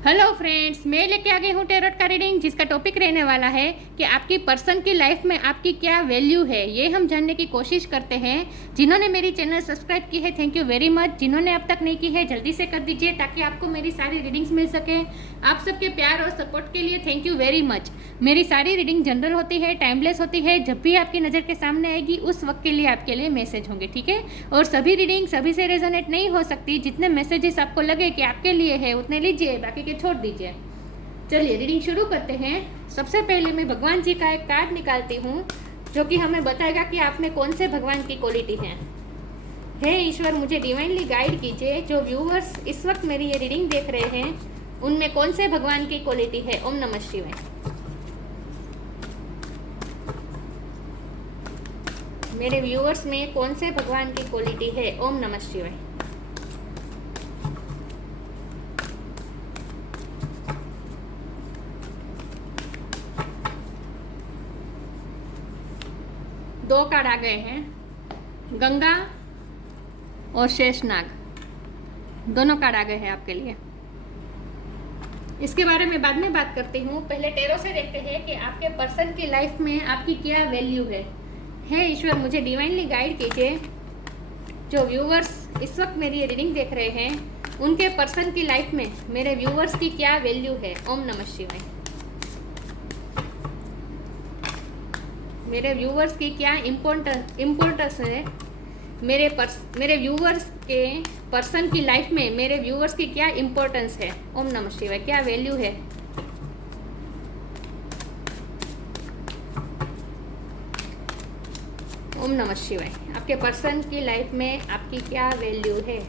Hello friends, मैं लेके आ गई हूँ टैरोट का रीडिंग, जिसका टॉपिक रहने वाला है कि आपकी पर्सन की लाइफ में आपकी क्या वैल्यू है। ये हम जानने की कोशिश करते हैं। जिन्होंने मेरी चैनल सब्सक्राइब की है, थैंक यू वेरी मच। जिन्होंने अब तक नहीं की है, जल्दी से कर दीजिए ताकि आपको मेरी सारी रीडिंग्स मिल सके। आप सबके प्यार और सपोर्ट के लिए थैंक यू वेरी मच। मेरी सारी रीडिंग जनरल होती है, टाइमलेस होती है। जब भी आपकी नज़र के सामने आएगी उस वक्त के लिए आपके लिए मैसेज होंगे, ठीक है। और सभी रीडिंग सभी से रेजोनेट नहीं हो सकती। जितने मैसेजेस आपको लगे कि आपके लिए है उतने लीजिए, बाकी के छोड़ दीजिए। चलिए रीडिंग शुरू करते हैं। सबसे पहले मैं भगवान जी का एक कार्ड निकालती हूँ जो कि हमें बताएगा कि आप में कौन से भगवान की क्वालिटी है। हे ईश्वर, मुझे डिवाइनली गाइड कीजिए। जो व्यूअर्स इस वक्त मेरी ये रीडिंग देख रहे हैं उनमें कौन से भगवान की क्वालिटी है। ओम नमः शिवाय। मेरे व्यूअर्स में कौन से भगवान की क्वालिटी है। ओम नमः शिवाय। दो कार्ड आ गए हैं, गंगा और शेषनाग। दोनों कार्ड आ गए हैं आपके लिए। इसके बारे में बाद में बात करती हूँ। पहले टैरो से देखते हैं कि आपके पर्सन की लाइफ में आपकी क्या वैल्यू है। हे ईश्वर, मुझे डिवाइनली गाइड कीजिए। जो व्यूवर्स इस वक्त मेरी ये रीडिंग देख रहे हैं उनके पर्सन की लाइफ में मेरे व्यूवर्स की क्या वैल्यू है। ओम नमः शिवाय। मेरे व्यूवर्स की क्या इम्पोर्टेंस है। मेरे व्यूवर्स के पर्सन की लाइफ में मेरे व्यूवर्स की क्या इम्पोर्टेंस है। ओम नमः शिवाय। क्या वैल्यू है। ओम नमः शिवाय। आपके पर्सन की लाइफ में आपकी क्या वैल्यू है।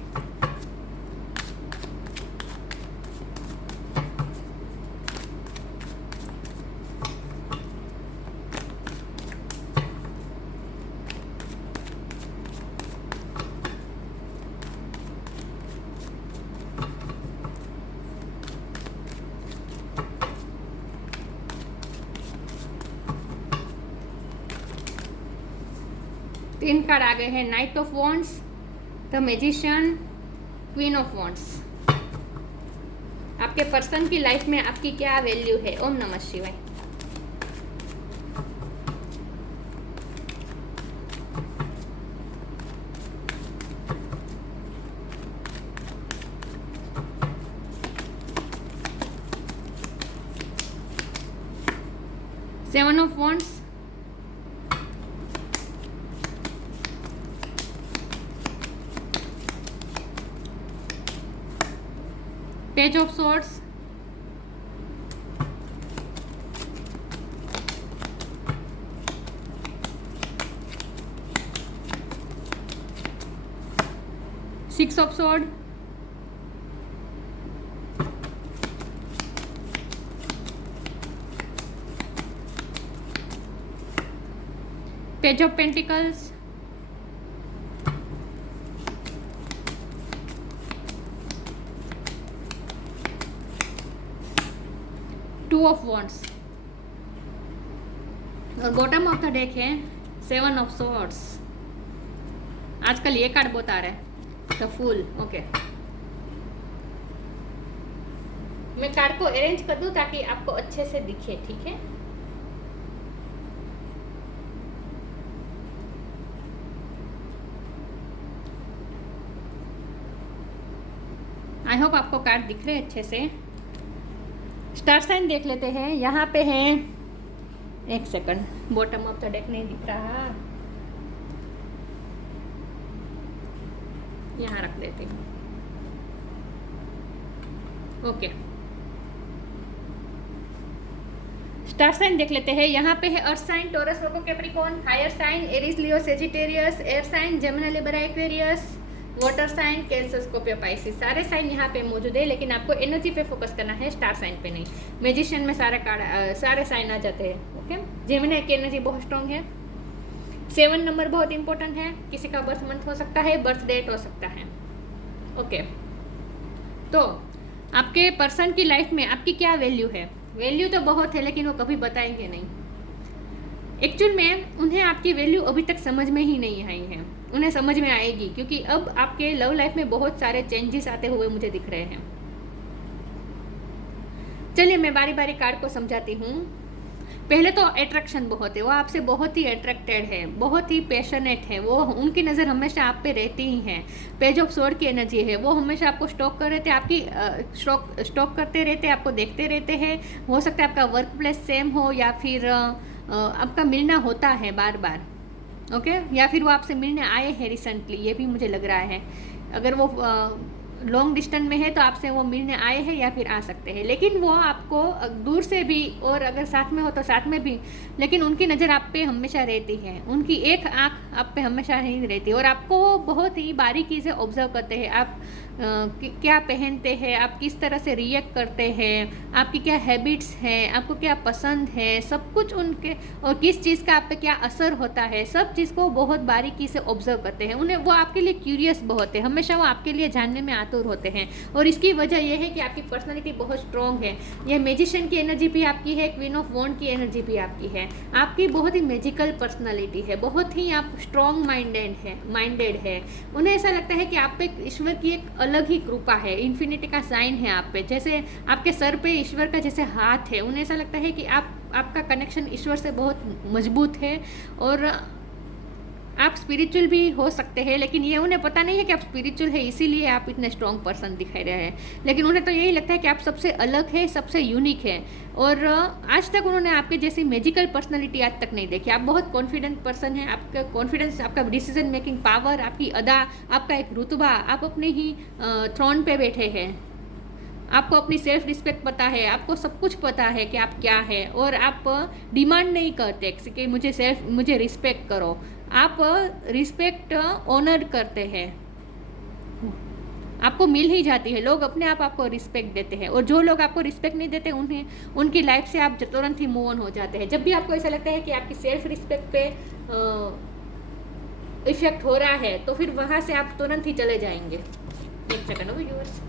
तीन कार्ड आ गए हैं, night of wands, the magician, queen of wands. आपके पर्सन की लाइफ में आपकी क्या वैल्यू है। ओम नमः शिवाय। Seven of wands, page of swords, six of sword, page of pentacles, two of wands और बॉटम ऑफ द डेक है सेवन ऑफ सॉर्ड्स। आजकल ये कार्ड बहुत आ रहा है, द फूल। ओके, मैं कार्ड को अरेंज कर दूं ताकि आपको अच्छे से दिखे, ठीक है। आई होप आपको कार्ड दिख रहे हैं अच्छे से। स्टार साइन देख लेते हैं। यहाँ पे है, एक second, bottom of the deck नहीं दिख रहा, यहाँ रख देती हूँ। ओके, स्टार साइन देख लेते हैं। यहाँ पे है earth sign, Taurus, Virgo, Capricorn, fire sign, Aries, Leo, Sagittarius, air sign, Gemini, Libra, Aquarius, water sign, Cancer, Scorpio, Pisces. सारे साइन यहाँ पे मौजूद है, लेकिन आपको एनर्जी पे फोकस करना है, स्टार साइन पे नहीं। मैजिशियन में सारे साइन आ जाते हैं। ओके, जेमिनी की एनर्जी बहुत स्ट्रॉन्ग है। 7 नंबर बहुत इंपॉर्टेंट है। किसी का बर्थ मंथ हो सकता है, बर्थ डेट हो सकता है। ओके, तो आपके पर्सन की लाइफ में आपकी क्या वैल्यू है। वैल्यू तो बहुत है, लेकिन वो कभी बताएंगे नहीं। एक्चुअल में उन्हें आपकी वैल्यू अभी तक समझ में ही नहीं आई है। उन्हें समझ में आएगी, क्योंकि अब आपके लव लाइफ में बहुत सारे चेंजेस आते हुए मुझे दिख रहे हैं। चलिए मैं बारी बारी कार्ड को समझाती हूँ। पहले तो अट्रैक्शन बहुत है, वो आपसे बहुत ही अट्रैक्टेड है, बहुत ही पैशनेट है, वो उनकी नज़र हमेशा आप पे रहती ही है। पेज ऑफ स्वॉर्ड की एनर्जी है, वो हमेशा आपको स्टॉक कर रहे थे, आपकी स्टॉक करते रहते, आपको देखते रहते हैं। हो सकता है आपका वर्क प्लेस सेम हो या फिर आपका मिलना होता है बार बार, ओके, या फिर वो आपसे मिलने आए हैं रिसेंटली, ये भी मुझे लग रहा है। अगर वो लॉन्ग डिस्टेंस में है तो आपसे वो मिलने आए हैं या फिर आ सकते हैं, लेकिन वो आपको दूर से भी और अगर साथ में हो तो साथ में भी, लेकिन उनकी नज़र आप पे हमेशा रहती है, उनकी एक आंख आप पे हमेशा ही रहती है और आपको वो बहुत ही बारीकी से ऑब्जर्व करते हैं। आप क्या पहनते हैं, आप किस तरह से रिएक्ट करते हैं, आपकी क्या हैबिट्स हैं, आपको क्या पसंद है, सब कुछ उनके, और किस चीज़ का आप पे क्या असर होता है, सब चीज़ को बहुत बारीकी से ऑब्जर्व करते हैं। उन्हें वो आपके लिए क्यूरियस बहुत है, हमेशा वो आपके लिए जानने में आतुर होते हैं। और इसकी वजह यह है कि आपकी पर्सनैलिटी बहुत स्ट्रॉन्ग है। यह मैजिशियन की एनर्जी भी आपकी है, क्वीन ऑफ वॉन्ड की एनर्जी भी आपकी है। आपकी बहुत ही मैजिकल पर्सनैलिटी है, बहुत ही आप स्ट्रॉन्ग माइंडेड है। उन्हें ऐसा लगता है कि आप पे ईश्वर की एक अलग ही कृपा है, इन्फिनिटी का साइन है आप पे, जैसे आपके सर पे ईश्वर का जैसे हाथ है। उन्हें ऐसा लगता है कि आपका कनेक्शन ईश्वर से बहुत मजबूत है और आप स्पिरिचुअल भी हो सकते हैं, लेकिन ये उन्हें पता नहीं है कि आप स्पिरिचुअल है, इसीलिए आप इतने स्ट्रॉन्ग पर्सन दिखाई रहे हैं। लेकिन उन्हें तो यही लगता है कि आप सबसे अलग है, सबसे यूनिक है। और आज तक उन्होंने आपके जैसी मैजिकल पर्सनालिटी आज तक नहीं देखी। आप बहुत कॉन्फिडेंट पर्सन हैं, आपका कॉन्फिडेंस, आपका डिसीजन मेकिंग पावर, आपकी अदा, आपका एक रुतबा, आप अपने ही थ्रोन पे बैठे हैं, आपको अपनी सेल्फ रिस्पेक्ट पता है, आपको सब कुछ पता है कि आप क्या है, और आप डिमांड नहीं करते कि मुझे रिस्पेक्ट करो। आप रिस्पेक्ट ऑनर करते हैं, आपको मिल ही जाती है, लोग अपने आप आपको रिस्पेक्ट देते हैं। और जो लोग आपको रिस्पेक्ट नहीं देते उनकी लाइफ से आप तुरंत ही मूव ऑन हो जाते हैं। जब भी आपको ऐसा लगता है कि आपकी सेल्फ रिस्पेक्ट पे इफेक्ट हो रहा है तो फिर वहाँ से आप तुरंत ही चले जाएंगे। एक सेकंड हो व्यूअर्स,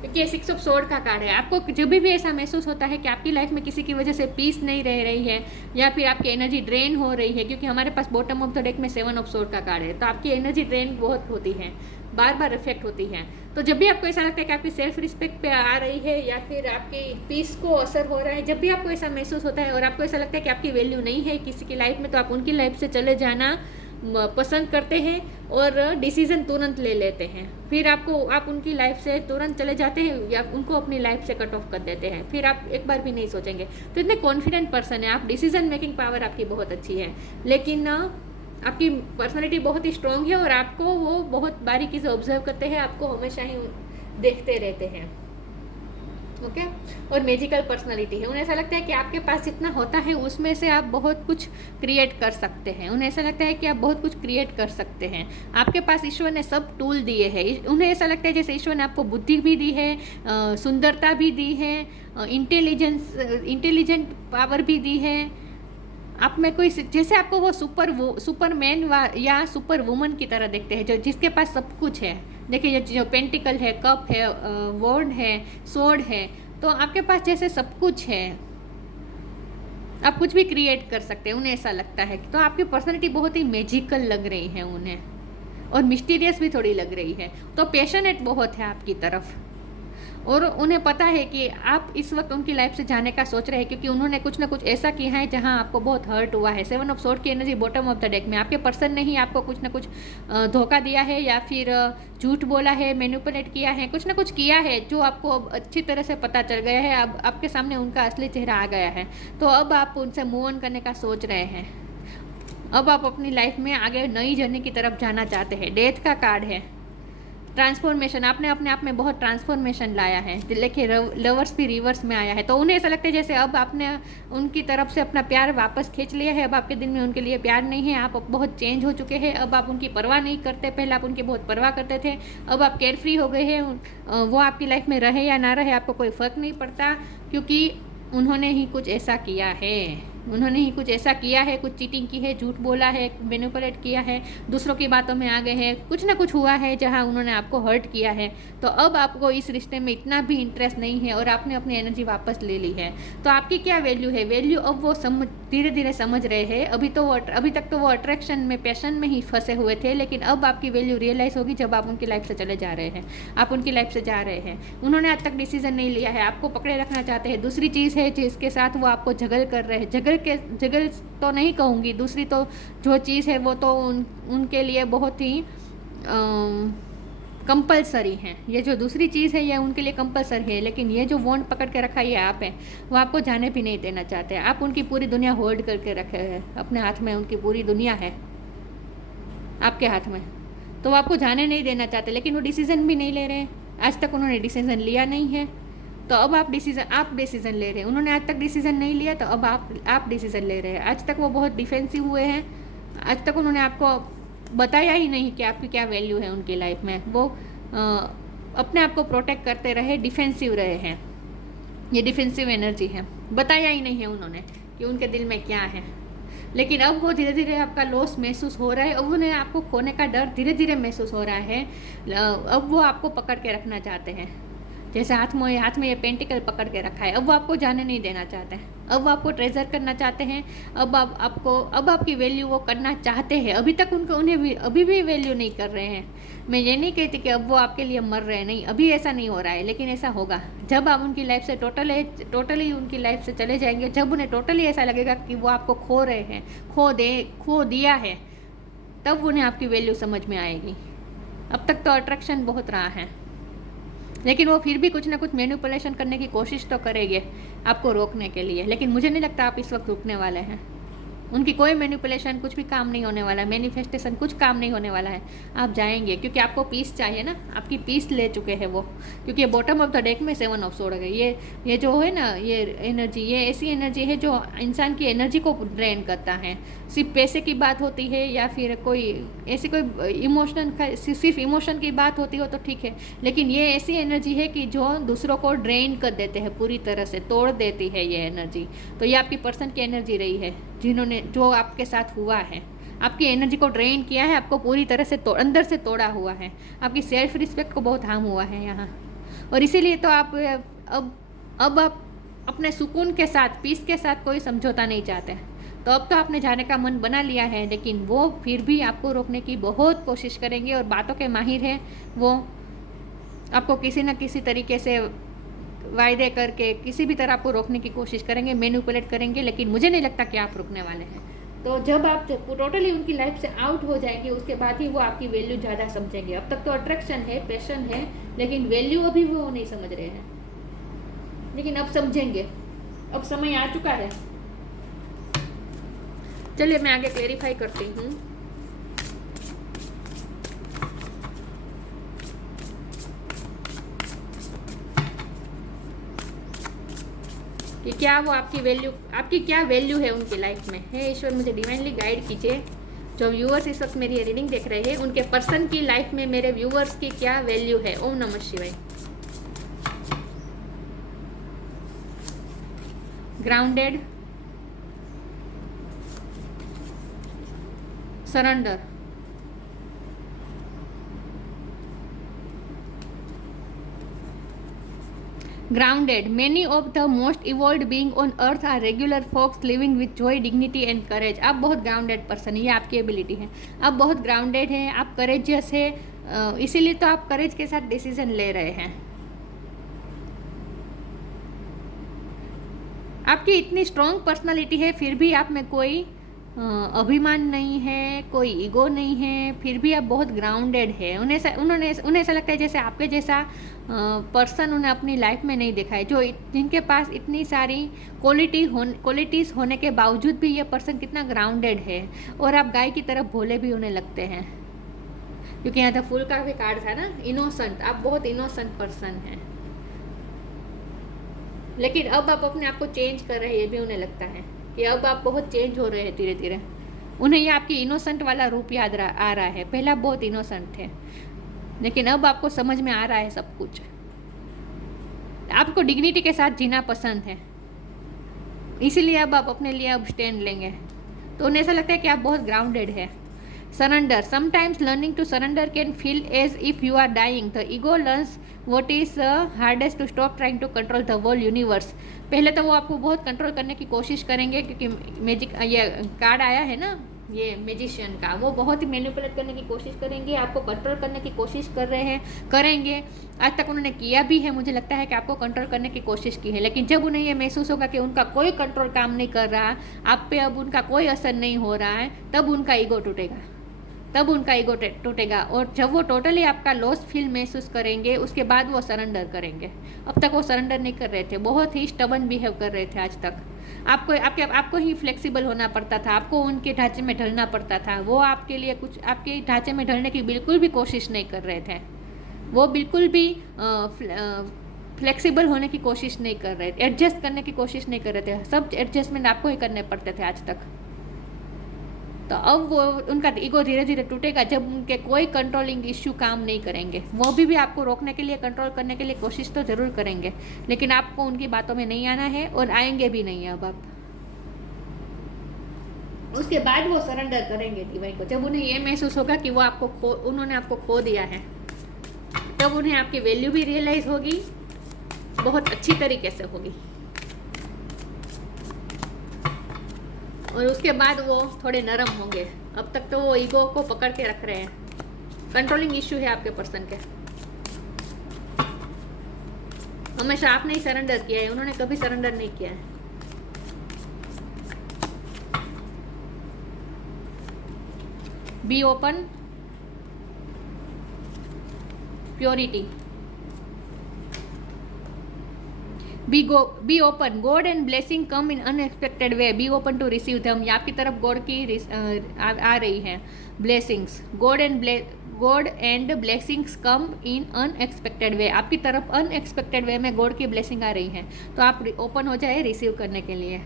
क्योंकि ये 6 ऑफ स्वॉर्ड का कार्ड है। आपको जब भी ऐसा महसूस होता है कि आपकी लाइफ में किसी की वजह से पीस नहीं रह रही है या फिर आपकी एनर्जी ड्रेन हो रही है, क्योंकि हमारे पास बॉटम ऑफ द डेक में 7 ऑफ स्वॉर्ड का कार्ड है, तो आपकी एनर्जी ड्रेन बहुत होती है, बार बार इफेक्ट होती है। तो जब भी आपको ऐसा लगता है कि आपकी सेल्फ रिस्पेक्ट पे आ रही है या फिर आपकी पीस को असर हो रहा है, जब भी आपको ऐसा महसूस होता है और आपको ऐसा लगता है कि आपकी वैल्यू नहीं है किसी की लाइफ में, तो आप उनकी लाइफ से चले जाना पसंद करते हैं और डिसीज़न तुरंत ले लेते हैं। फिर आप उनकी लाइफ से तुरंत चले जाते हैं या उनको अपनी लाइफ से कट ऑफ कर देते हैं, फिर आप एक बार भी नहीं सोचेंगे। तो इतने कॉन्फिडेंट पर्सन है आप, डिसीजन मेकिंग पावर आपकी बहुत अच्छी है, लेकिन आपकी पर्सनैलिटी बहुत ही स्ट्रॉन्ग है और आपको वो बहुत बारीकी से ऑब्जर्व करते हैं, आपको हमेशा ही देखते रहते हैं, ओके। और मैजिकल पर्सनालिटी है, उन्हें ऐसा लगता है कि आपके पास जितना होता है उसमें से आप बहुत कुछ क्रिएट कर सकते हैं। उन्हें ऐसा लगता है कि आप बहुत कुछ क्रिएट कर सकते हैं, आपके पास ईश्वर ने सब टूल दिए हैं। उन्हें ऐसा लगता है जैसे ईश्वर ने आपको बुद्धि भी दी है, सुंदरता भी दी है, इंटेलिजेंट पावर भी दी है। आप में कोई जैसे आपको वो सुपरमैन या सुपर वुमन की तरह देखते हैं, जो जिसके पास सब कुछ है। देखिए ये जो पेंटिकल है, कप है, वॉर्ड है, स्वॉर्ड है, तो आपके पास जैसे सब कुछ है, आप कुछ भी क्रिएट कर सकते हैं, उन्हें ऐसा लगता है। तो आपकी पर्सनैलिटी बहुत ही मैजिकल लग रही है उन्हें, और मिस्टीरियस भी थोड़ी लग रही है। तो पैशनेट बहुत है आपकी तरफ, और उन्हें पता है कि आप इस वक्त उनकी लाइफ से जाने का सोच रहे हैं, क्योंकि उन्होंने कुछ ना कुछ ऐसा किया है जहां आपको बहुत हर्ट हुआ है। 7 ऑफ स्वॉर्ड की energy bottom of the deck में, आपके पर्सन ने ही आपको कुछ ना कुछ धोखा दिया है या फिर झूठ बोला है, मैनिपुलेट किया है, कुछ ना कुछ किया है जो आपको अब अच्छी तरह से पता चल गया है। अब आपके सामने उनका असली चेहरा आ गया है, तो अब आप उनसे मूव ऑन करने का सोच रहे हैं। अब आप अपनी लाइफ में आगे नई जर्नी की तरफ जाना चाहते हैं। डेथ का कार्ड है, ट्रांसफॉर्मेशन, आपने अपने आप में बहुत ट्रांसफॉर्मेशन लाया है। देखिए लवर्स भी रिवर्स में आया है, तो उन्हें ऐसा लगता है जैसे अब आपने उनकी तरफ से अपना प्यार वापस खींच लिया है। अब आपके दिल में उनके लिए प्यार नहीं है, आप बहुत चेंज हो चुके हैं। अब आप उनकी परवाह नहीं करते, पहले आप उनकी बहुत परवाह करते थे, अब आप केयर फ्री हो गए हैं। वो आपकी लाइफ में रहे या ना रहे आपको कोई फ़र्क नहीं पड़ता, क्योंकि उन्होंने ही कुछ ऐसा किया है। उन्होंने ही कुछ ऐसा किया है, कुछ चीटिंग की है, झूठ बोला है, मैनिपुलेट किया है, दूसरों की बातों में आ गए हैं, कुछ ना कुछ हुआ है जहां उन्होंने आपको हर्ट किया है। तो अब आपको इस रिश्ते में इतना भी इंटरेस्ट नहीं है और आपने अपनी एनर्जी वापस ले ली है। तो आपकी क्या वैल्यू है, वैल्यू अब वो धीरे धीरे समझ रहे हैं। अभी तक तो वो अट्रैक्शन में, पैशन में ही फंसे हुए थे, लेकिन अब आपकी वैल्यू रियलाइज़ होगी जब आप उनकी लाइफ से चले जा रहे हैं, आप उनकी लाइफ से जा रहे हैं। उन्होंने आज तक डिसीजन नहीं लिया है, आपको पकड़े रखना चाहते हैं। दूसरी चीज़ है जिसके साथ वो आपको जगल कर रहे हैं, जगल तो नहीं कहूँगी, दूसरी तो जो चीज़ है वो तो उनके लिए बहुत ही कंपलसरी है। ये जो दूसरी चीज़ है ये उनके लिए कंपलसरी है, लेकिन ये जो वॉन्ड पकड़ के रखा ये आप है, वो आपको जाने भी नहीं देना चाहते। आप उनकी पूरी दुनिया होल्ड करके रखे हैं अपने हाथ में, उनकी पूरी दुनिया है आपके हाथ में, तो वो आपको जाने नहीं देना चाहते, लेकिन वो डिसीज़न भी नहीं ले रहे। आज तक उन्होंने डिसीज़न लिया नहीं है, तो अब आप डिसीज़न ले रहे हैं। उन्होंने आज तक डिसीज़न नहीं लिया, तो अब आप डिसीज़न ले रहे हैं। आज तक वो बहुत डिफेंसिव हुए हैं, आज तक उन्होंने आपको बताया ही नहीं कि आपकी क्या वैल्यू है उनकी लाइफ में। वो अपने आप को प्रोटेक्ट करते रहे, डिफेंसिव रहे हैं। ये डिफेंसिव एनर्जी है, बताया ही नहीं है उन्होंने कि उनके दिल में क्या है। लेकिन अब वो धीरे धीरे आपका लॉस महसूस हो रहा है, अब उन्हें आपको खोने का डर धीरे धीरे महसूस हो रहा है। अब वो आपको पकड़ के रखना चाहते हैं, जैसे हाथ में ये पेंटिकल पकड़ के रखा है। अब वो आपको जाने नहीं देना चाहते हैं, अब वो आपको ट्रेजर करना चाहते हैं। अब आपकी वैल्यू वो करना चाहते हैं। उन्हें अभी भी वैल्यू नहीं कर रहे हैं। मैं ये नहीं कहती कि अब वो आपके लिए मर रहे हैं, नहीं, अभी ऐसा नहीं हो रहा है, लेकिन ऐसा होगा जब आप उनकी लाइफ से टोटली उनकी लाइफ से चले जाएंगे, जब उन्हें टोटली ऐसा लगेगा कि वो आपको खो रहे हैं, खो दिया है, तब उन्हें आपकी वैल्यू समझ में आएगी। अब तक तो अट्रैक्शन बहुत रहा है, लेकिन वो फिर भी कुछ ना कुछ मैनिपुलेशन करने की कोशिश तो करेंगे आपको रोकने के लिए। लेकिन मुझे नहीं लगता आप इस वक्त रुकने वाले हैं। उनकी कोई मैनिपुलेशन कुछ भी काम नहीं होने वाला है, मैनिफेस्टेशन कुछ काम नहीं होने वाला है। आप जाएंगे क्योंकि आपको पीस चाहिए ना, आपकी पीस ले चुके हैं वो, क्योंकि ये बॉटम ऑफ द डेक में 7 ऑफ सोर्ड है। ये जो है ना, ये एनर्जी, ये ऐसी एनर्जी है जो इंसान की एनर्जी को ड्रेन करता है। सिर्फ पैसे की बात होती है या फिर कोई ऐसी कोई सिर्फ इमोशन की बात होती हो तो ठीक है, लेकिन ये ऐसी एनर्जी है कि जो दूसरों को ड्रेन कर देते हैं, पूरी तरह से तोड़ देती है ये एनर्जी। तो ये आपकी पर्सन की एनर्जी रही है जो आपके साथ हुआ है, आपकी एनर्जी को ड्रेन किया है, आपको पूरी तरह से अंदर से तोड़ा हुआ है, आपकी सेल्फ रिस्पेक्ट को बहुत हार्म हुआ है यहाँ। और इसीलिए तो आप अब आप अपने सुकून के साथ, पीस के साथ कोई समझौता नहीं चाहते। तो अब तो आपने जाने का मन बना लिया है, लेकिन वो फिर भी आपको रोकने की बहुत कोशिश करेंगे और बातों के माहिर हैं वो। आपको किसी न किसी तरीके से वायदे करके किसी भी तरह आपको रोकने की कोशिश करेंगे, मैनिपुलेट करेंगे, लेकिन मुझे नहीं लगता कि आप रुकने वाले हैं। तो जब आप टोटली उनकी लाइफ से आउट हो जाएंगे, उसके बाद ही वो आपकी वैल्यू ज़्यादा समझेंगे। अब तक तो अट्रैक्शन है, पैशन है, लेकिन वैल्यू अभी वो नहीं समझ रहे हैं, लेकिन अब समझेंगे। अब समय आ चुका है। चलिए मैं आगे क्लेरिफाई करती हूँ। कि क्या वो आपकी क्या वैल्यू है उनकी लाइफ में। हे ईश्वर, मुझे डिवाइनली गाइड कीजिए। जो व्यूअर्स इस वक्त मेरी रीडिंग देख रहे हैं, उनके पर्सन की लाइफ में मेरे व्यूअर्स की क्या वैल्यू है। ओम नमः शिवाय। Grounded, surrender, grounded. Many of the most evolved being on earth are regular folks living with joy, dignity and courage. आप बहुत ग्राउंडेड पर्सन है, ये आपकी एबिलिटी है। आप बहुत ग्राउंडेड हैं, आप करेजियस है, इसीलिए तो आप करेज के साथ डिसीजन ले रहे हैं। आपकी इतनी स्ट्रॉन्ग पर्सनालिटी है, फिर भी आप में कोई अभिमान नहीं है, कोई ईगो नहीं है, फिर भी आप बहुत ग्राउंडेड है। उन्हें ऐसा लगता है जैसे आपके जैसा पर्सन उन्हें अपनी लाइफ में नहीं देखा है, जिनके पास इतनी सारी क्वालिटीज़ होने के बावजूद भी ये पर्सन कितना ग्राउंडेड है। और आप गाय की तरफ भोले भी उन्हें लगते हैं, क्योंकि यहाँ तो फूल का भी कार्ड था ना, इनोसेंट। आप बहुत इनोसेंट पर्सन हैं, लेकिन अब आप अपने आप को चेंज कर रहे हैं, ये भी उन्हें लगता है कि अब आप बहुत चेंज हो रहे हैं धीरे धीरे। उन्हें ये आपकी इनोसेंट वाला रूप याद आ रहा है। पहले आप बहुत इनोसेंट थे, लेकिन अब आपको समझ में आ रहा है सब कुछ। आपको डिग्निटी के साथ जीना पसंद है, इसीलिए अब आप अपने लिए अब स्टैंड लेंगे। तो उन्हें ऐसा लगता है कि आप बहुत ग्राउंडेड है। Surrender, sometimes learning to surrender can feel as if you are dying. The ego learns what is hardest to stop trying to control the whole universe. पहले तो वो आपको बहुत कंट्रोल करने की कोशिश करेंगे, क्योंकि मैजिक ये कार्ड आया है ना, ये मैजिशियन का, वो बहुत ही मैनिपुलेट करने की कोशिश करेंगे, आपको कंट्रोल करने की कोशिश कर रहे हैं, करेंगे। आज तक उन्होंने किया भी है, मुझे लगता है कि आपको कंट्रोल करने की कोशिश की है। लेकिन जब उन्हें ये महसूस होगा कि उनका कोई कंट्रोल काम नहीं कर रहा, आप पे अब उनका कोई असर नहीं हो रहा है, तब उनका ईगो टूटेगा, तब उनका ईगो टूटेगा। और जब वो टोटली आपका लॉस फील महसूस करेंगे, उसके बाद वो सरेंडर करेंगे। अब तक वो सरेंडर नहीं कर रहे थे, बहुत ही स्टबन बिहेव कर रहे थे आज तक। आपको ही फ्लेक्सिबल होना पड़ता था, आपको उनके ढांचे में ढलना पड़ता था। वो आपके लिए कुछ आपके ढांचे में ढलने की बिल्कुल भी कोशिश नहीं कर रहे थे, वो बिल्कुल भी फ्लेक्सिबल होने की कोशिश नहीं कर रहे थे, एडजस्ट करने की कोशिश नहीं कर रहे थे। सब एडजस्टमेंट आपको ही करने पड़ते थे आज तक। तो अब वो उनका ईगो धीरे धीरे टूटेगा जब उनके कोई कंट्रोलिंग इश्यू काम नहीं करेंगे। वो भी आपको रोकने के लिए, कंट्रोल करने के लिए कोशिश तो ज़रूर करेंगे, लेकिन आपको उनकी बातों में नहीं आना है और आएंगे भी नहीं अब आप। उसके बाद वो सरेंडर करेंगे डिवाइन को, जब उन्हें ये महसूस होगा कि वो उन्होंने आपको खो दिया है, तब उन्हें आपकी वैल्यू भी रियलाइज़ होगी, बहुत अच्छी तरीके से होगी। और उसके बाद वो थोड़े नरम होंगे। अब तक तो वो ईगो को पकड़ के रख रहे हैं, कंट्रोलिंग इश्यू है आपके पर्सन के। हमेशा आपने ही सरेंडर किया है, उन्होंने कभी सरेंडर नहीं किया है। Be open, purity, be open, god and blessing come in unexpected way, be open to receive them. ये आपकी तरफ गॉड की आ रही है blessings, god and blessings come in unexpected way. आपकी तरफ अनएक्सपेक्टेड वे में गॉड की ब्लेसिंग आ रही है, तो आप ओपन हो जाए रिसीव करने के लिए।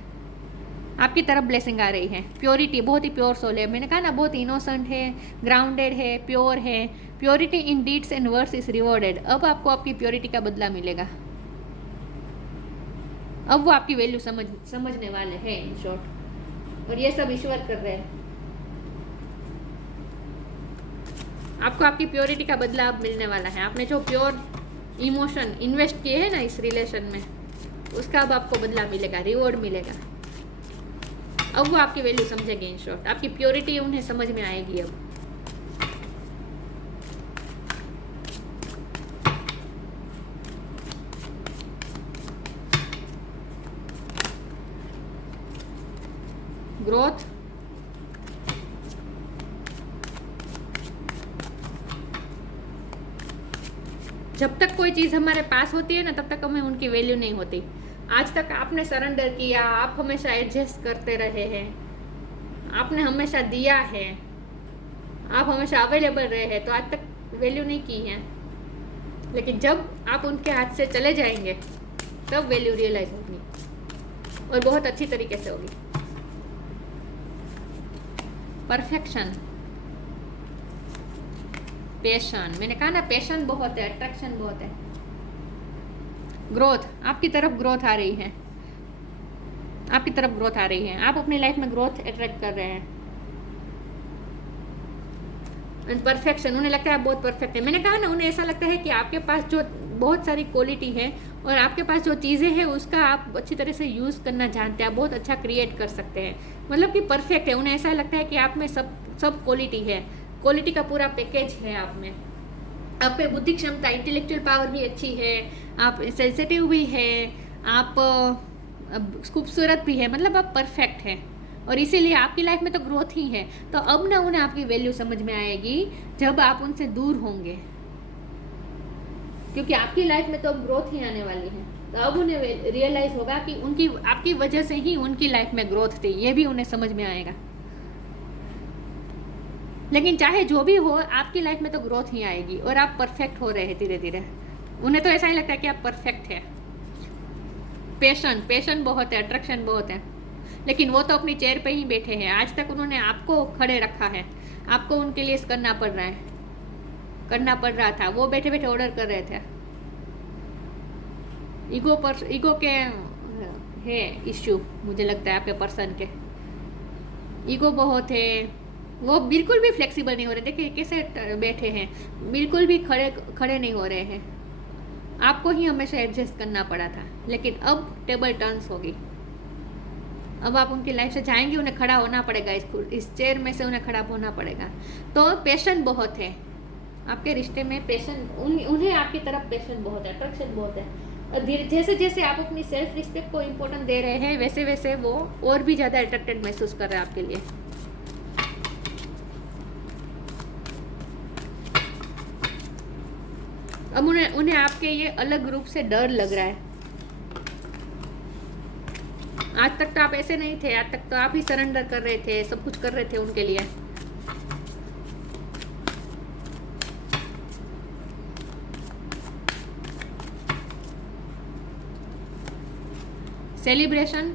आपकी तरफ ब्लेसिंग आ रही है। प्योरिटी, बहुत ही प्योर सोल है, मैंने कहा ना, बहुत इनोसेंट है, ग्राउंडेड है, प्योर है। Purity in deeds and words is rewarded. अब आपको आपकी प्योरिटी का बदला मिलेगा, अब वो आपकी वैल्यू समझने वाले हैं इन शॉर्ट। और ये सब ईश्वर कर रहे हैं। आपको आपकी प्योरिटी का बदला अब मिलने वाला है। आपने जो प्योर इमोशन इन्वेस्ट किए हैं ना इस रिलेशन में, उसका अब आपको बदला मिलेगा, रिवॉर्ड मिलेगा। अब वो आपकी वैल्यू समझेंगे इन शॉर्ट, आपकी प्योरिटी उन्हें समझ में आएगी अब। ग्रोथ, जब तक कोई चीज़ हमारे पास होती है ना, तब तक हमें उनकी वैल्यू नहीं होती। आज तक आपने सरेंडर किया, आप हमेशा एडजस्ट करते रहे हैं, आपने हमेशा दिया है, आप हमेशा अवेलेबल रहे हैं, तो आज तक वैल्यू नहीं की है। लेकिन जब आप उनके हाथ से चले जाएंगे, तब वैल्यू रियलाइज होगी, और बहुत अच्छी तरीके से होगी। परफेक्शन, पैशन, मैंने कहा ना, पैशन बहुत है, अट्रैक्शन बहुत है। ग्रोथ, आपकी तरफ ग्रोथ आ रही है, आपकी तरफ ग्रोथ आ रही है, आप अपनी लाइफ में ग्रोथ अट्रैक्ट कर रहे हैं। एंड परफेक्शन, उन्हें लगता है आप बहुत परफेक्ट है। मैंने कहा ना, उन्हें ऐसा लगता है कि आपके पास जो बहुत सारी क्वालिटी है, और आपके पास जो चीज़ें हैं उसका आप अच्छी तरह से यूज़ करना जानते हैं, आप बहुत अच्छा क्रिएट कर सकते हैं, मतलब कि परफेक्ट है। उन्हें ऐसा लगता है कि आप में सब क्वालिटी है, क्वालिटी का पूरा पैकेज है आप में। आप पे बुद्धि क्षमता, इंटेलेक्चुअल पावर भी अच्छी है, आप सेंसिटिव भी है, आप खूबसूरत भी है, मतलब आप परफेक्ट हैं। और इसीलिए आपकी लाइफ में तो ग्रोथ ही है। तो अब ना उन्हें आपकी वैल्यू समझ में आएगी जब आप उनसे दूर होंगे, क्योंकि आपकी लाइफ में तो अब ग्रोथ ही आने वाली है। तो अब उन्हें रियलाइज होगा कि आपकी वजह से ही उनकी लाइफ में ग्रोथ थी, ये भी उन्हें समझ में आएगा। लेकिन चाहे जो भी हो, आपकी लाइफ में तो ग्रोथ ही आएगी, और आप परफेक्ट हो रहे हैं धीरे धीरे। उन्हें तो ऐसा ही लगता है कि आप परफेक्ट है। पैशन बहुत है, अट्रैक्शन बहुत है, लेकिन वो तो अपनी चेयर पे ही बैठे हैं। आज तक उन्होंने आपको खड़े रखा है, आपको उनके लिए करना पड़ रहा था, वो बैठे बैठे ऑर्डर कर रहे थे। ईगो के है इश्यू, मुझे लगता है आपके पर्सन के। ईगो बहुत है, वो बिल्कुल भी फ्लेक्सिबल नहीं हो रहे। देखिए कैसे बैठे हैं, बिल्कुल भी खड़े खड़े नहीं हो रहे हैं। आपको ही हमेशा एडजस्ट करना पड़ा था, लेकिन अब टेबल टर्न्स होगी। अब आप उनकी लाइफ से जाएंगे, उन्हें खड़ा होना पड़ेगा, इस चेयर में से उन्हें खड़ा होना पड़ेगा। तो पैशन बहुत है आपके रिश्ते में, पैशन उन्हें आपकी तरफ पैशन बहुत है, अट्रैक्शन बहुत है। और धीरे जैसे जैसे आप अपनी सेल्फ रिस्पेक्ट को इम्पोर्टेंस दे रहे हैं, वैसे वैसे वो और भी ज़्यादा अट्रैक्टेड महसूस कर रहे हैं आपके लिए। अब उन्हें आपके ये अलग रूप से डर लग रहा है। आज तक तो आप ऐसे नहीं थे, आज तक तो आप ही सरेंडर कर रहे थे, सब कुछ कर रहे थे उनके लिए। सेलिब्रेशन,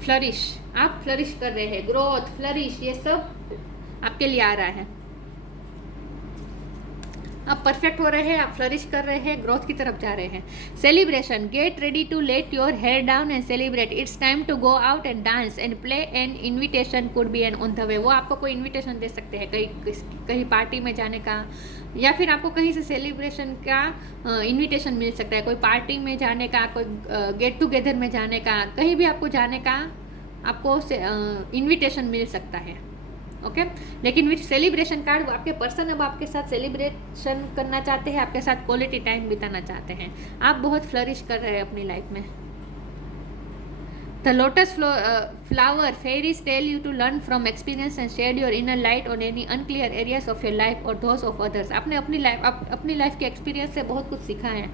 फ्लरिश, आप फ्लरिश कर रहे हैं, ग्रोथ, फ्लरिश, ये सब आपके लिए आ रहा है। आप परफेक्ट हो रहे हैं, आप फ्लरिश कर रहे हैं, ग्रोथ की तरफ जा रहे हैं। Celebration, get ready to let your hair down and celebrate, it's time to go out and dance and play an invitation could be an on the way. वो आपको कोई इन्विटेशन दे सकते हैं, कहीं पार्टी में जाने का, या फिर आपको कहीं से सेलिब्रेशन का इन्विटेशन मिल सकता है, कोई पार्टी में जाने का, कोई गेट टुगेदर में जाने का, कहीं भी आपको जाने का आपको इन्विटेशन मिल सकता है। ओके लेकिन विथ सेलिब्रेशन कार्ड, वो आपके पर्सन अब आपके साथ सेलिब्रेशन करना चाहते हैं, आपके साथ क्वालिटी टाइम बिताना चाहते हैं। आप बहुत फ्लरिश कर रहे हैं अपनी लाइफ में। The lotus flower fairies tell you to learn from experience and shed your inner light on any unclear areas of your life और दोज ऑफ अदर्स। आपने अपनी लाइफ के एक्सपीरियंस से बहुत कुछ सीखा है,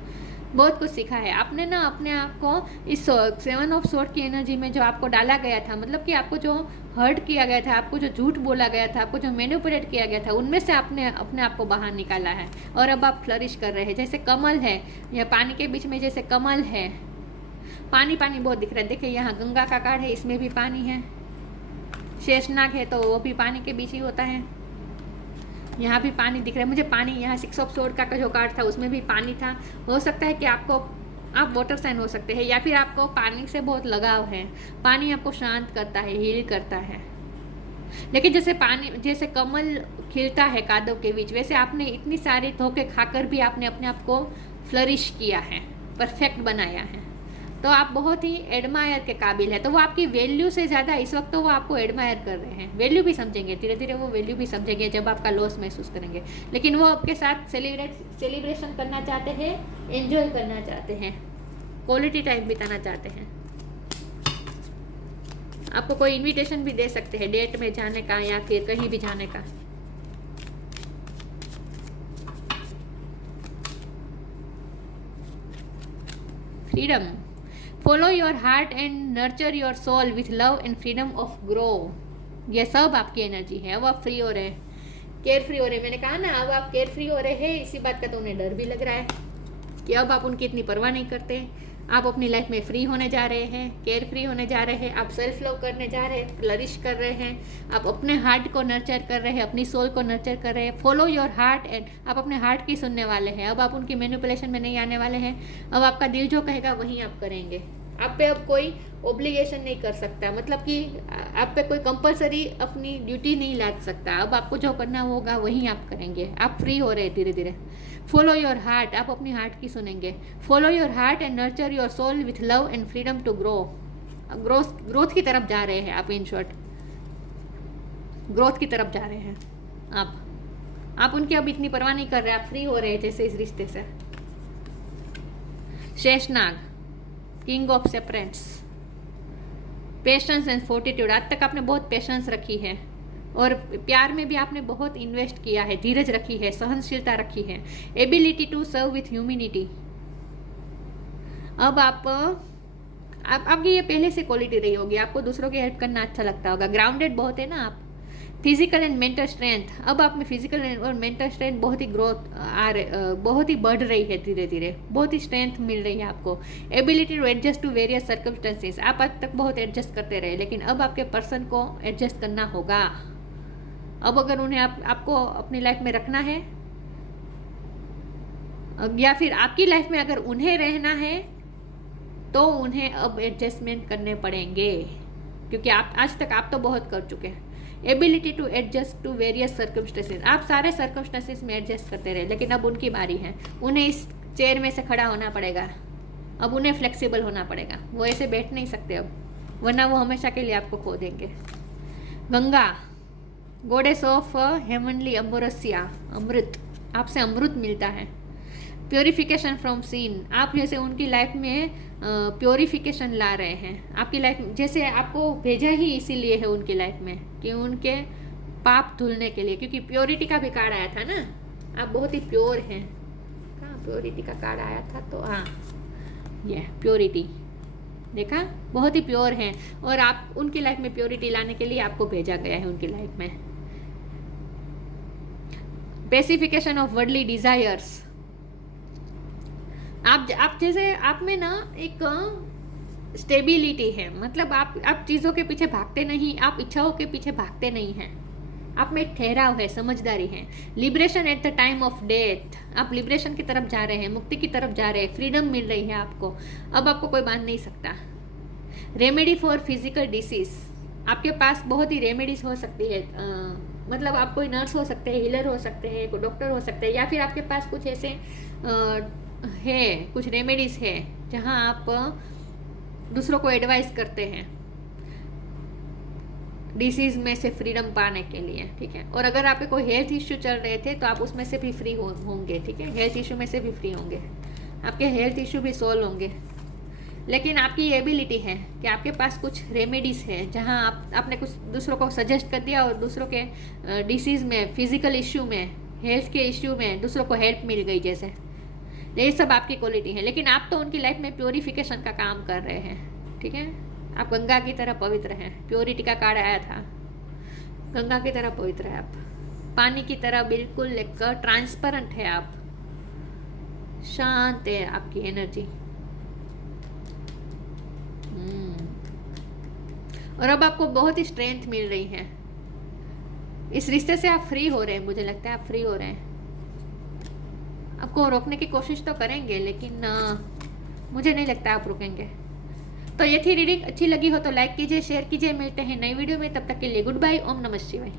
बहुत कुछ सीखा है। आपने ना अपने आप को इस 7 ऑफ सोर्ड की एनर्जी में जो आपको डाला गया था, मतलब कि आपको जो हर्ट किया गया था, आपको जो झूठ बोला गया था, आपको जो मैनिपुलेट किया गया था, उनमें से आपने अपने आप को बाहर निकाला है और अब आप फ्लरिश कर रहे हैं। जैसे कमल है, या पानी के बीच में जैसे कमल है, पानी पानी बहुत दिख रहा है। देखिए यहाँ गंगा का कार्ड है, इसमें भी पानी है। शेषनाग है तो वो भी पानी के बीच ही होता है। यहाँ भी पानी दिख रहा है मुझे, पानी यहाँ 6 ऑफ सोर्ड का जो कार्ड था उसमें भी पानी था। हो सकता है कि आप वाटर साइन हो सकते हैं, या फिर आपको पानी से बहुत लगाव है। पानी आपको शांत करता है, हील करता है। लेकिन जैसे कमल खिलता है कादव के बीच, वैसे आपने इतनी सारी धोखे खाकर भी आपने अपने आप को फ्लरिश किया है, परफेक्ट बनाया है। तो आप बहुत ही एडमायर के काबिल है। तो वो आपकी वैल्यू से ज़्यादा इस वक्त तो वो आपको एडमायर कर रहे हैं। वैल्यू भी समझेंगे, धीरे धीरे वो वैल्यू भी समझेंगे जब आपका लॉस महसूस करेंगे। लेकिन वो आपके साथ सेलिब्रेशन करना चाहते हैं, एंजॉय करना चाहते हैं, क्वालिटी टाइम बिताना चाहते हैं। आपको कोई इन्विटेशन भी दे सकते हैं डेट में जाने का या फिर कहीं भी जाने का। Freedom, follow your heart and nurture your soul with love and freedom of grow. ये सब आपकी एनर्जी है। अब आप फ्री हो रहे हैं, केयर फ्री हो रहे हैं। मैंने कहा ना, अब आप केयर फ्री हो रहे हैं। इसी बात का तो उन्हें डर भी लग रहा है कि अब आप उनकी इतनी परवाह नहीं करते। आप अपनी लाइफ में फ्री होने जा रहे हैं, केयर फ्री होने जा रहे हैं, आप सेल्फ लव करने जा रहे हैं, फ्लरिश कर रहे हैं। आप अपने हार्ट को नर्चर कर रहे हैं, अपनी सोल को नर्चर कर रहे हैं। फॉलो योर हार्ट एंड आप अपने हार्ट की सुनने वाले हैं। अब आप उनकी मैनिपुलेशन में नहीं आने वाले हैं। अब आपका दिल जो कहेगा वही आप करेंगे। आप पे अब कोई ओब्लिगेशन नहीं कर सकता, मतलब कि आप पे कोई कंपलसरी अपनी ड्यूटी नहीं लाद सकता। अब आपको जो करना होगा वही आप करेंगे। आप फ्री हो रहे हैं धीरे धीरे। फॉलो योर हार्ट, आप अपनी हार्ट की सुनेंगे। Follow your heart and nurture your soul with love and freedom to grow. Growth की तरफ जा रहे हैं आप। इन शॉर्ट ग्रोथ की तरफ जा रहे हैं आप उनकी अब इतनी परवाह नहीं कर रहे। आप फ्री हो रहे हैं जैसे इस रिश्ते से। Sheshnag, king of separates, patience and fortitude. आज तक आपने बहुत पेशेंस रखी है और प्यार में भी आपने बहुत इन्वेस्ट किया है, धीरज रखी है, सहनशीलता रखी है, ability to serve with humanity. अब आपकी ये पहले से क्वालिटी रही होगी, आपको दूसरों की हेल्प करना अच्छा लगता होगा। ग्राउंडेड बहुत है ना आप। फिजिकल एंड मेंटल स्ट्रेंथ, अब आप में फिजिकल और मेंटल स्ट्रेंथ बहुत ही बहुत ही बढ़ रही है धीरे धीरे, बहुत ही स्ट्रेंथ मिल रही है आपको। Ability to adjust to various circumstances, आप आज तक बहुत एडजस्ट करते रहे, लेकिन अब आपके पर्सन को एडजस्ट करना होगा। अब अगर उन्हें आपको अपनी लाइफ में रखना है, या फिर आपकी लाइफ में अगर उन्हें रहना है तो उन्हें अब एडजस्टमेंट करने पड़ेंगे, क्योंकि आप आज तक आप तो बहुत कर चुके हैं। Ability to adjust to various circumstances, आप सारे सर्कमस्टेंसेस में एडजस्ट करते रहे, लेकिन अब उनकी बारी है, उन्हें इस चेयर में से खड़ा होना पड़ेगा, अब उन्हें फ्लेक्सिबल होना पड़ेगा, वो ऐसे बैठ नहीं सकते अब, वरना वो हमेशा के लिए आपको खो देंगे। गंगा, गॉडेस ऑफ हेवनली अम्बरसिया, अमृत, आपसे अमृत मिलता है। प्योरिफिकेशन फ्रॉम सीन, आप जैसे उनकी लाइफ में प्योरिफिकेशन ला रहे हैं आपकी लाइफ में, जैसे आपको भेजा ही इसीलिए है उनकी लाइफ में कि उनके पाप धुलने के लिए, क्योंकि प्योरिटी का भी कार्ड आया था ना, आप बहुत ही प्योर हैं। कहाँ प्योरिटी का कार्ड आया था, तो हाँ ये प्योरिटी देखा, बहुत ही प्योर हैं, और आप उनकी लाइफ में प्योरिटी लाने के लिए आपको भेजा गया है उनकी लाइफ में। पेसिफिकेशन ऑफ वर्ल्डली डिजायर्स, आप जैसे आप में ना एक स्टेबिलिटी है, मतलब आप चीज़ों के पीछे भागते नहीं, आप इच्छाओं के पीछे भागते नहीं हैं, आप में एक ठहराव है, समझदारी है। Liberation at the time of death, आप लिबरेशन की तरफ जा रहे हैं, मुक्ति की तरफ जा रहे हैं, फ्रीडम मिल रही है आपको, अब आपको कोई बांध नहीं सकता। रेमेडी फॉर फिजिकल डिसीज, आपके पास बहुत ही रेमेडीज हो सकती है, मतलब आप कोई नर्स हो सकते हैं, हीलर हो सकते हैं, कोई डॉक्टर हो सकते हैं, या फिर आपके पास कुछ ऐसे है, कुछ रेमेडीज है जहां आप दूसरों को एडवाइस करते हैं डिसीज में से फ्रीडम पाने के लिए, ठीक है। और अगर आपके कोई हेल्थ इश्यू चल रहे थे तो आप उसमें से भी फ्री होंगे, ठीक है, हेल्थ इश्यू में से भी फ्री होंगे, आपके हेल्थ इश्यू भी सॉल्व होंगे। लेकिन आपकी एबिलिटी है कि आपके पास कुछ रेमेडीज है जहां आपने कुछ दूसरों को सजेस्ट कर दिया और दूसरों के डिसीज़ में, फिजिकल इश्यू में, हेल्थ के इश्यू में दूसरों को हेल्प मिल गई, जैसे ये सब आपकी क्वालिटी है। लेकिन आप तो उनकी लाइफ में प्योरिफिकेशन का काम कर रहे हैं, ठीक है, आप गंगा की तरह पवित्र हैं, प्योरिटी का कार्ड आया था, गंगा की तरह पवित्र है आप, पानी की तरह बिल्कुल एक ट्रांसपेरेंट है आप, शांत है आपकी एनर्जी। और अब आपको बहुत ही स्ट्रेंथ मिल रही है, इस रिश्ते से आप फ्री हो रहे हैं, मुझे लगता है आप फ्री हो रहे हैं। आपको रोकने की कोशिश तो करेंगे, लेकिन मुझे नहीं लगता आप रुकेंगे। तो ये थी रीडिंग, अच्छी लगी हो तो लाइक कीजिए, शेयर कीजिए, मिलते हैं नई वीडियो में, तब तक के लिए गुड बाय, ओम नमः शिवाय।